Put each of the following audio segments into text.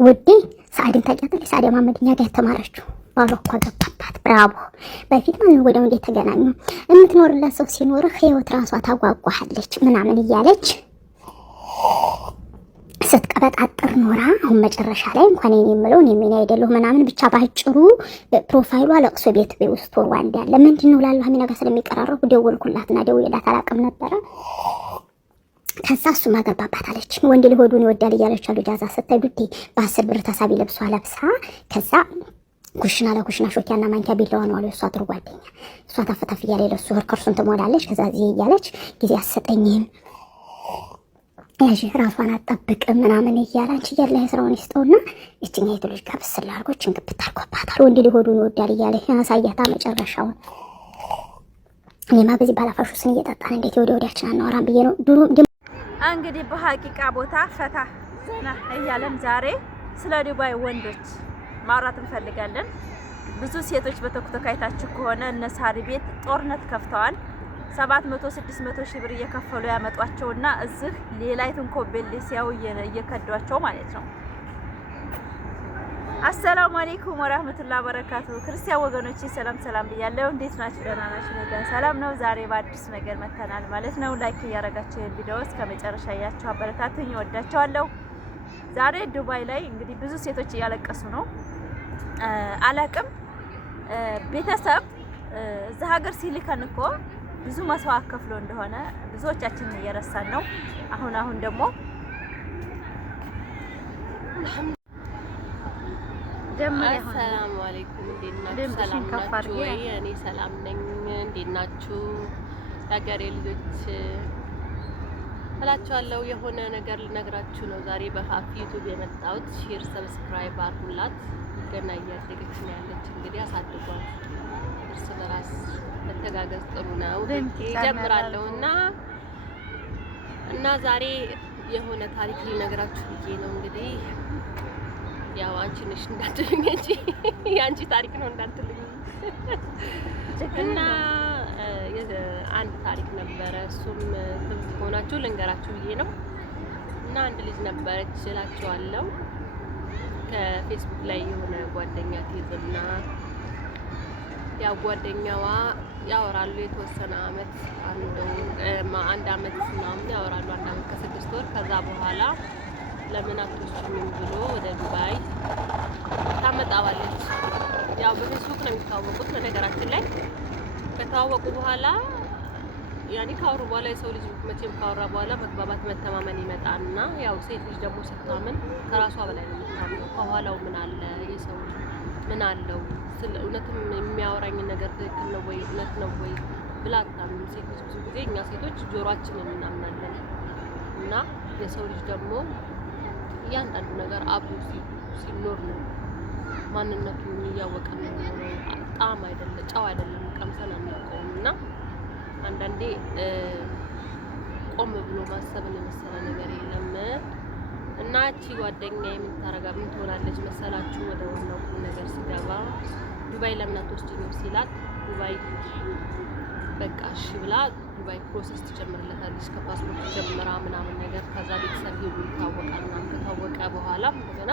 ውዴ ሰዓድን ታውቂያታለሽ? ሰዓድ መሐመድ እኛ ጋር የተማረችው ባሏ እኮ ገባባት። ብራቮ። በፊት ማለት ወደው እንዴት ተገናኙ? የምትኖርለት ሰው ሲኖርህ ህይወት ራሷ ታጓጓሃለች ምናምን እያለች ስትቀበጣጥር ኖራ አሁን መጨረሻ ላይ እንኳን እኔ የምለው እኔ ምን አይደለሁ ምናምን ብቻ ባጭሩ ፕሮፋይሏ ለቅሶ ቤት ውስጥ ወርዋ እንዳለ ምንድነው ላለው ሀሚና ጋር ስለሚቀራረቡ ደወልኩላትና ደውዬላት አላውቅም ነበረ። ከዛ እሱ ማገባባት አለች። ወንድ ሊሆዱን ይወዳል እያለች አሉ ጃዛ ስታይ ዱቴ በ10 ብር ተሳቢ ለብሷ ለብሳ ከዛ ኩሽና ለኩሽና ሾኪያና ማንኪያ ቢላዋ ነው አለ እሷ ጥሩ ጓደኛ እሷ ታፈታፍ እያለ ለሱ ወርከርሱን ትሞላለች። ከዛ እዚህ እያለች ጊዜ አሰጠኝም ያጂ ራሷን አጠብቅ ምናምን እያለ አንቺ እያለ ስራውን ይስጠውና እቺኛይቱ ልጅ ጋር ብስል አድርጎ ጭንቅብ ታርቆባታል። ወንድ ሊሆዱን ይወዳል እያለ ያሳያታ መጨረሻውን። እኔማ በዚህ ባላፋሹ ስን እየጠጣን እንዴት ወደ ወዲያችን አናወራም ብዬ ነው ድሮ እንግዲህ በሐቂቃ ቦታ ፈታ ዘና እያለን ዛሬ ስለ ዱባይ ወንዶች ማውራት እንፈልጋለን። ብዙ ሴቶች በተኩተክ አይታችሁ ከሆነ እነ ሳሪ ቤት ጦርነት ከፍተዋል። 700-600 ሺህ ብር እየከፈሉ ያመጧቸውና እዚህ ሌላይቱን ኮቤል ሲያው እየከዷቸው ማለት ነው። አሰላሙ አለይኩም ወራህመቱላሂ ወበረካቱ። ክርስቲያን ወገኖቼ ሰላም ሰላም ብያለሁ። እንዴት ናችሁ? ደህና ናችሁ? ነገ ሰላም ነው። ዛሬ በአዲስ ነገር መተናል ማለት ነው። ላይክ እያደረጋችሁ ቪዲዮ እስከ መጨረሻ ያያችሁ አበረታቱኝ። እወዳችኋለሁ። ዛሬ ዱባይ ላይ እንግዲህ ብዙ ሴቶች እያለቀሱ ነው። አላቅም ቤተሰብ እዛ ሀገር ሲልከን እኮ ብዙ መስዋዕት ከፍሎ እንደሆነ ብዙዎቻችን እየረሳን ነው። አሁን ደግሞ አሰላሙ አለይኩም እንዴት ናችሁ? ሰላም ናችሁ ወይ? እኔ ሰላም ነኝ። እንዴት ናችሁ የሀገሬ ልጆች እላችኋለሁ። የሆነ ነገር ልነግራችሁ ነው ዛሬ በፋፊ ዩቲዩብ የመጣሁት። ሼር ሰብስክራይብ አድርጉላት። ገና እያደገች ነው ያለች። እንግዲህ አሳድጓት። እርስ በራስ መተጋገዝ ጥሩ ነው። ጀምራለሁ እና ዛሬ የሆነ ታሪክ ልነግራችሁ ብዬ ነው እንግዲህ ያው አንቺ ነሽ እንዳትልኝ እንጂ ያንቺ ታሪክ ነው እንዳትልኝ እና አንድ ታሪክ ነበረ። እሱም ትዝ ሆናችሁ ልንገራችሁ ብዬ ነው። እና አንድ ልጅ ነበረች እላችኋለሁ። ከፌስቡክ ላይ የሆነ ጓደኛ ትይዝና ያው ጓደኛዋ ያወራሉ የተወሰነ አመት አንድ አመት ምናምን ያወራሉ። 1 አመት ከ6 ወር ከዛ በኋላ ለምን አትወስጂም ብሎ ወደ ዱባይ ታመጣዋለች። ያው በፌስቡክ ነው የሚተዋወቁት። በነገራችን ላይ ከተዋወቁ በኋላ ያኔ ካወሩ በኋላ የሰው ልጅ መቼም ካወራ በኋላ መግባባት መተማመን ይመጣና ያው ሴት ልጅ ደግሞ ስታምን ከራሷ በላይ ነው የምታምነው። ከኋላው ምን አለ የሰው ምን አለው እውነትም የሚያወራኝ ነገር ትክክል ነው ወይ እውነት ነው ወይ ብላ አታምንም ሴት ልጅ። ብዙ ጊዜ እኛ ሴቶች ጆሮአችንን እናምናለን እና የሰው ልጅ ደግሞ እያንዳንዱ ነገር አብሮ ሲኖር ነው ማንነቱን እያወቀ ነው። ጣም አይደለም ጫው አይደለም ቀምሰን አናውቀውም። እና አንዳንዴ ቆም ብሎ ማሰብን የመሰለ ነገር የለም። እና እቺ ጓደኛ ምን ትሆናለች መሰላችሁ? ወደ ዋናው ነገር ሲገባ ዱባይ ለምን አትወስጂኝም ሲላት ዱባይ በቃ እሺ ብላ ዱባይ ፕሮሰስ ትጀምርለታለች። ከፓስፖርት ጀምራ ምናምን ነገር ከዛ ቤተሰብ ሄዱ ይታወቃል ምናምን። ከታወቀ በኋላ እንደገና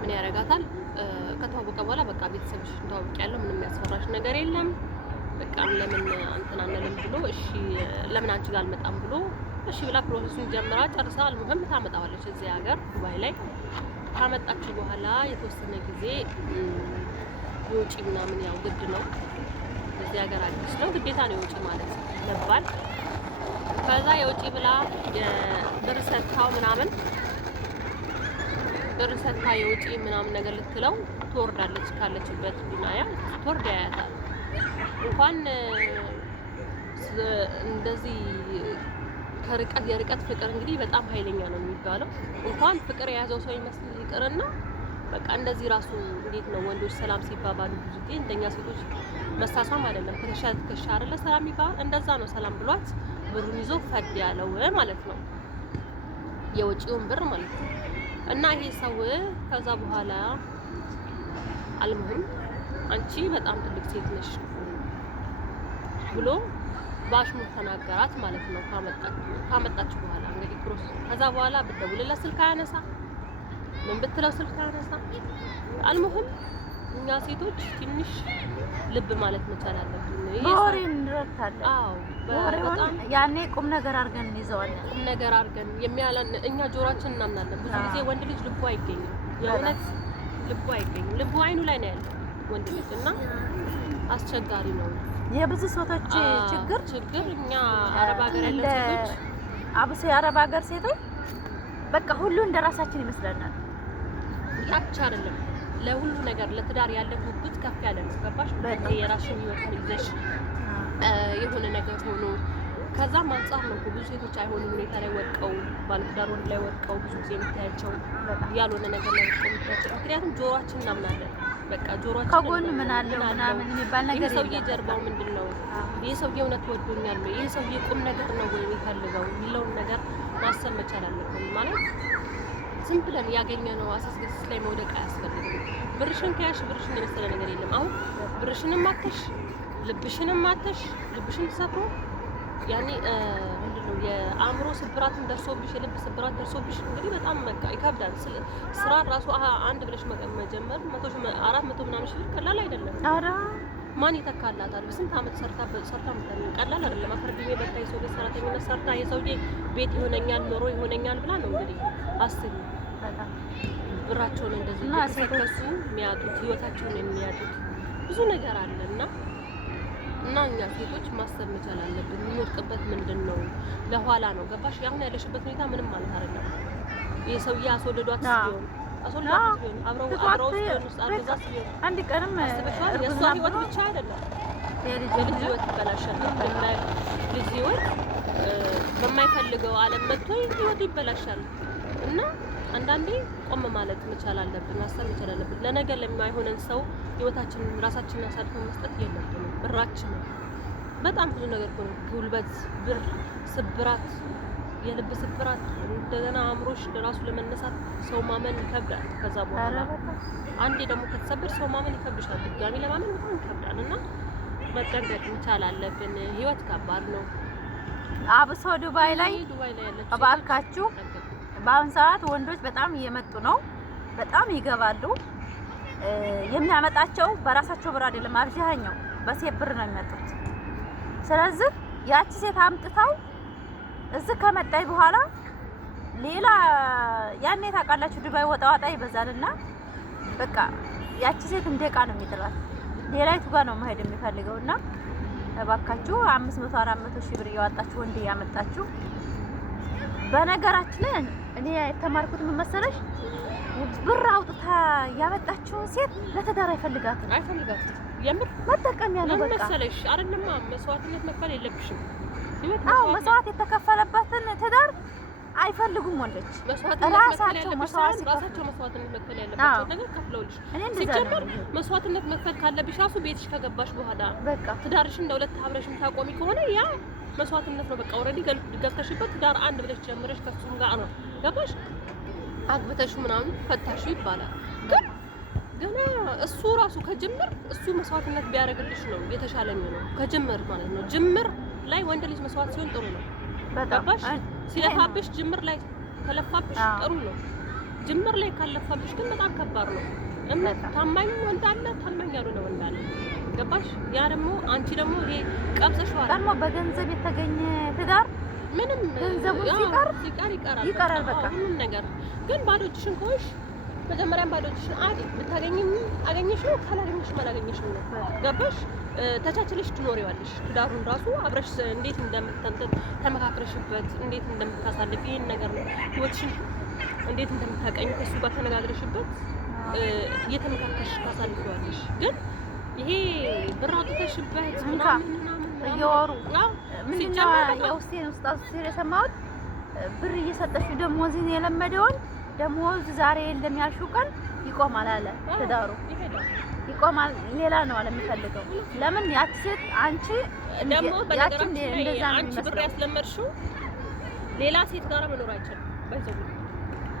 ምን ያረጋታል? ከታወቀ በኋላ በቃ ቤተሰብሽ ታውቂያለሁ ምንም ያስፈራሽ ነገር የለም በቃ ለምን እንትን አንልም ብሎ እሺ ለምን አንቺ ጋር አልመጣም ብሎ እሺ ብላ ፕሮሰሱን ጀምራ ጨርሳ አልሙህም ታመጣዋለች እዚህ ሀገር ዱባይ ላይ። ካመጣችሁ በኋላ የተወሰነ ጊዜ የውጪ ምናምን ያው ግድ ነው እዚህ ሀገር አዲስ ነው ግዴታ ነው የውጪ ማለት ነበር። ከዛ የውጪ ብላ ብር ሰጥታው ምናምን ብር ሰጥታ የውጪ ምናምን ነገር ልትለው ትወርዳለች ካለችበት ዱንያ ትወርድ ያያታል። እንኳን እንደዚህ የርቀት ፍቅር እንግዲህ በጣም ኃይለኛ ነው የሚባለው። እንኳን ፍቅር የያዘው ሰው ይመስል ይቅርና በቃ እንደዚህ ራሱ እንዴት ነው ወንዶች ሰላም ሲባባሉ ብዙ ጊዜ እንደኛ ሴቶች መሳሳም አይደለም ከተሻ አይደለ ሰላም ይባል እንደዛ ነው። ሰላም ብሏት ብሩን ይዞ ፈድ ያለው ማለት ነው የውጪውን ብር ማለት ነው። እና ይሄ ሰው ከዛ በኋላ አልሙህም አንቺ በጣም ትልቅ ሴት ነሽ ብሎ ባሽሙር ተናገራት ማለት ነው። ካመጣችሁ በኋላ እንግዲህ ፕሮሰስ ከዛ በኋላ ብትደውልለት ስልክ አያነሳ ምን ብትለው ስልክ አነሳ አልሞህም። እኛ ሴቶች ትንሽ ልብ ማለት መቻል አለብን። ወሬ እንረታለን። አዎ በጣም ያኔ ቁም ነገር አድርገን እንይዘዋለን። ቁም ነገር አድርገን የሚያለን እኛ ጆሮአችን እናምናለን። ብዙ ጊዜ ወንድ ልጅ ልቡ አይገኝም። የእውነት ልቡ አይገኝም። ልቡ አይኑ ላይ ነው ያለው ወንድ ልጅ እና አስቸጋሪ ነው። የብዙ ሴቶች ችግር እኛ አረብ ሀገር ያለ ሴቶች አብሶ የአረብ ሀገር ሴቶች በቃ ሁሉ እንደራሳችን ይመስለናል። ያቻ አይደለም ለሁሉ ነገር ለትዳር ያለ ጉጉት ከፍ ያለ ነው። ገባሽ? የራስሽን ህይወት ይዘሽ የሆነ ነገር ሆኖ ከዛም አንፃር ነው ብዙ ሴቶች አይሆኑ ሁኔታ ላይ ወድቀው ባለትዳር ወንድ ላይ ወድቀው ብዙ ጊዜ የምታያቸው ያልሆነ ነገር ላይ ወድቀው የምታያቸው። ምክንያቱም ጆሮአችን እናምናለን። በቃ ጆሮአችን ከጎን ምን አለው ምናምን የሚባል ነገር የለም። ሰውዬ ጀርባው ምንድነው? ይሄ ሰውዬ እውነት ወዶኛል ወይ? ይሄ ሰውዬ ቁም ነገር ነው ወይ የሚፈልገው የሚለውን ነገር ማሰብ መቻል አለብን። ማለት ዝም ብለን ያገኘነው አሳስገስ ላይ መውደቅ አያስፈልግም። ብርሽን ከያሽ ብርሽን የመሰለ ነገር የለም። አሁን ብርሽንም ማተሽ ልብሽንም ማተሽ ልብሽን ተሰብሮ ያኔ ምንድነው የአእምሮ ስብራትን ደርሶብሽ የልብ ስብራት ደርሶብሽ እንግዲህ በጣም በቃ ይከብዳል። ስራ ራሱ አንድ ብለሽ መጀመር 400 ምናምን ሺህ ቀላል አይደለም። አራ ማን ይተካላታል? በስንት አመት ሰርታ ቀላል አይደለም። አፈርድ ቤት በቃ የሰው ቤት ሰራተኝነት ሰርታ የሰውዬ ቤት ይሆነኛል ኖሮ ይሆነኛል ብላ ነው እንግዲህ አስቢ። በጣም ብራቸውን እንደዚህ እየተሰከሱ የሚያጡት ህይወታቸውን የሚያጡት ብዙ ነገር አለና እና እኛ ሴቶች ማሰብ መቻል አለብን። የምንወድቅበት ምንድነው ለኋላ ነው። ገባሽ? አሁን ያለሽበት ሁኔታ ምንም ማለት አይደለም። ይሄ ሰውዬ አስወደዷት ሲሆን አብረው አንድ ቀንም የእሷ ህይወት ብቻ አይደለም የልጅ ህይወት ይበላሻል። ልጅ ህይወት በማይፈልገው ዓለም መጥቶ ህይወት ይበላሻል እና አንዳንዴ ቆም ማለት መቻል አለብን። ማሰብ መቻል አለብን። ለነገ ለማይሆነን ሰው ህይወታችንን ራሳችንን አሳልፈን መስጠት የለብንም። ብራችንን በጣም ብዙ ነገር ነው። ጉልበት፣ ብር፣ ስብራት፣ የልብ ስብራት እንደገና አእምሮሽ ለራሱ ለመነሳት ሰው ማመን ይከብዳል። ከዛ በኋላ አንዴ ደግሞ ከተሰበር ሰው ማመን ይከብዳል። ድጋሚ ለማመን በጣም ይከብዳል እና መጠንቀቅ መቻል አለብን። ህይወት ከባድ ነው። አብሶ ዱባይ ላይ ያለችው እባካችሁ በአሁን ሰዓት ወንዶች በጣም እየመጡ ነው። በጣም ይገባሉ። የሚያመጣቸው በራሳቸው ብር አይደለም። አብዛኛው በሴት ብር ነው የሚመጡት። ስለዚህ ያቺ ሴት አምጥተው እዚህ ከመጣይ በኋላ ሌላ ያኔ ታውቃላችሁ ዱባይ ወጣ ወጣ ይበዛልና በቃ ያቺ ሴት እንደቃ ነው የሚጥላት። ሌላይቱ ጋር ነው መሄድ የሚፈልገውና እባካችሁ 500 400 ሺህ ብር እያወጣችሁ ወንድ ያመጣችሁ። በነገራችን ላይ እኔ የተማርኩት ምን መሰለሽ፣ ብር አውጥታ ያመጣችውን ሴት ለትዳር አይፈልጋትም። የምር መጠቀሚያ ነው በቃ መሰለሽ። አይደለም መስዋዕትነት መክፈል የለብሽም። አዎ መስዋዕት የተከፈለበትን ትዳር አይፈልጉም ወንዶች። ራሳቸው መስዋዕትነት መክፈል ያለባቸው ነገር ከፍለውልሽ ሲጀምር መስዋዕትነት መክፈል ካለብሽ ራሱ ቤትሽ ከገባሽ በኋላ በቃ ትዳርሽን ለሁለት አብረሽም ታቆሚ ከሆነ ያ መስዋዕትነት ነው። በቃ ኦሬዲ ገብተሽበት ትዳር አንድ ብለሽ ጀምረሽ ከሱም ጋር ነው ገባሽ አግብተሽ ምናምን ፈታሽ ይባላል። ገና እሱ ራሱ ከጅምር እሱ መስዋዕትነት ቢያደርግልሽ ነው የተሻለ ነው ከጅምር ማለት ነው። ጅምር ላይ ወንድ ልጅ መስዋዕት ሲሆን ጥሩ ነው። ገባሽ? ሲለፋብሽ ጅምር ላይ ከለፋብሽ ጥሩ ነው። ጅምር ላይ ካለፋብሽ ግን በጣም ከባድ ነው። ታማኝ ወንድ አለ፣ ታማኝ ያልሆነ ወንድ አለ። ገባሽ? ያ ደግሞ አንቺ ደግሞ ይሄ ቀብሰሽዋል። ደግሞ በገንዘብ የተገኘ ትዳር ምንም ገንዘቡ ይቀራል። በቃ ሁሉም ነገር ግን ባዶ እጅሽን ከሆንሽ መጀመሪያም ባዶ እጅሽን ብታገኝም አገኘሽ ነው፣ ካላገኘሽም አላገኘሽም ነው። ገባሽ? ተቻችለሽ ትኖሪዋለሽ። ትዳሩን ራሱ አብረሽ እንዴት ተመካክረሽበት እንዴት እንደምታሳልፍ ይሄን ነገር ነው ህይወትሽን እንዴት እንደምታቀኝ ከሱ ጋር ተነጋግረሽበት እየተመካከርሽ ታሳልፊዋለሽ። ግን ይሄ ብር አውጥተሽበት ምናምን እየወሩ ምንድነው የውስጤን ውስጥ የሰማሁት ብር እየሰጠሽው ደሞዝን የለመደውን ደሞዝ ዛሬ የለም ያልሽው ቀን ይቆማል አለ። ትዳሩ ይቆማል። ሌላ ነው አለ የሚፈልገው። ለምን ያቺ ሴት አንቺ ደግሞ በነገራችን እንደዛ ነው አንቺ ብር ያስለመድሽው ሌላ ሴት ጋር መኖር አይችልም። ባይዘው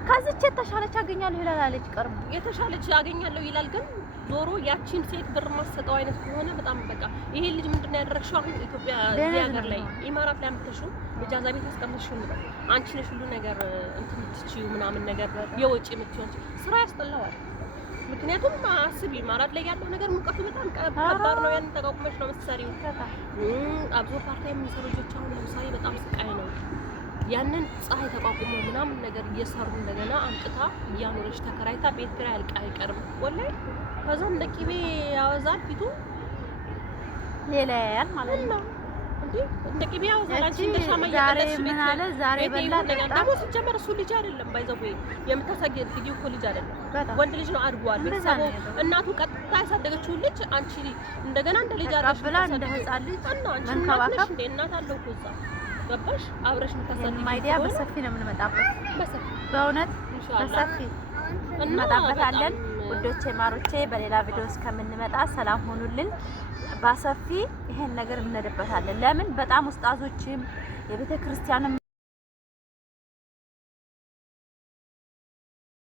ከዚች የተሻለች አገኛለሁ ይላል አለች። ቀርሞ የተሻለች አገኛለሁ ይላል። ግን ዞሮ ያቺን ሴት ብር ማሰጠው አይነት ከሆነ በጣም በቃ ይሄ ልጅ ምንድነው ያደረግሽው? አሁን ኢትዮጵያ እዚህ ሀገር ላይ ኢማራት ላይ አምጥተሽው ኢጃዛ ቤት አስቀምጥሽው ነው አንቺ ነሽ ሁሉ ነገር እንትን ትችዩ ምናምን ነገር የወጪ የምትሆን ስራ ያስጠላዋል። ምክንያቱም አስቢ ማራት ላይ ያለው ነገር ሙቀቱ በጣም ከባድ ነው። ያን ተቋቁመሽ ነው መሰሪው አብዞ ፓርቲ የሚሰሩ ልጆች አሁን ለምሳሌ በጣም ስቃይ ነው። ያንን ፀሐይ ተቋቁሞ ምናምን ነገር እየሰሩ እንደገና አምጥታ እያኖረች ተከራይታ ቤት ኪራይ አይቀርም ወላሂ። ከዛም ለቂቤ ያወዛል ፊቱ ሌላ ያል ማለት ነው እንዴ እንደ ቂቤ ያወዛል። አንቺ እንደሻማ እያለሽ ምን አለ ዛሬ በላ ደግሞ ሲጀመር እሱ ልጅ አይደለም ባይዘው የምታሳየው ቪዲዮ እኮ ልጅ አይደለም ወንድ ልጅ ነው አድጓል። ቤተሰቡ እናቱ ቀጥታ ያሳደገችው ልጅ አንቺ እንደገና እንደ ልጅ አድርገሽ ብላ እንደ ህፃን ልጅ እና አንቺ መንከባከብ እንደ እናት አለው እኮ እዛ ገባሽ አብረሽ የምታሳድጊው ማይዲያ በሰፊ ነው የምንመጣበት በሰፊ በእውነት ኢንሻአላህ በሰፊ እንመጣበታለን። ውዶቼ ማሮቼ በሌላ ቪዲዮ እስከምንመጣ ሰላም ሆኑልን። በሰፊ ይሄን ነገር እንነድበታለን። ለምን በጣም ኡስታዞችም የቤተ ክርስቲያንም